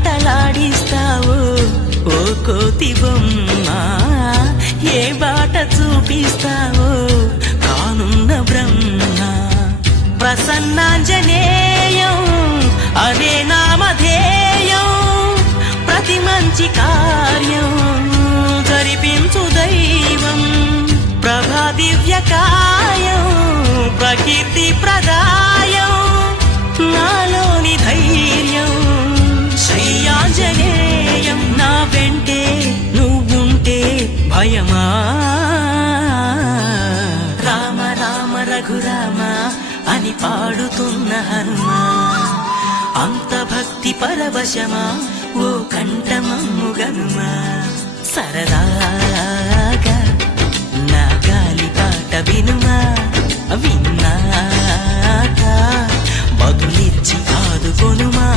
ఆటలాడిస్తావో ఓ కోతి బొమ్మ, ఏ బాట చూపిస్తావో కానున్న బ్రహ్మ. ప్రసన్నాంజనేయం అనే నామధేయం, ప్రతి మంచి కార్యం జరిపించు దైవం. ప్రభా దివ్యకాయం ప్రకీర్తి ప్రదాయం, నాలోని ధైర్యం శ్రీ ఆంజనేయం. నా వెంటే నువ్వుంటే భయమా? రామ రామ రఘురామ అని పాడుతున్న హనుమా, అంత భక్తి పరవశమా ఓ కంఠమమ్ము గనుమా. సరదాగా నా గాలి పాట వినుమా, విన్నాక బదులిచ్చి ఆదుకొనుమా.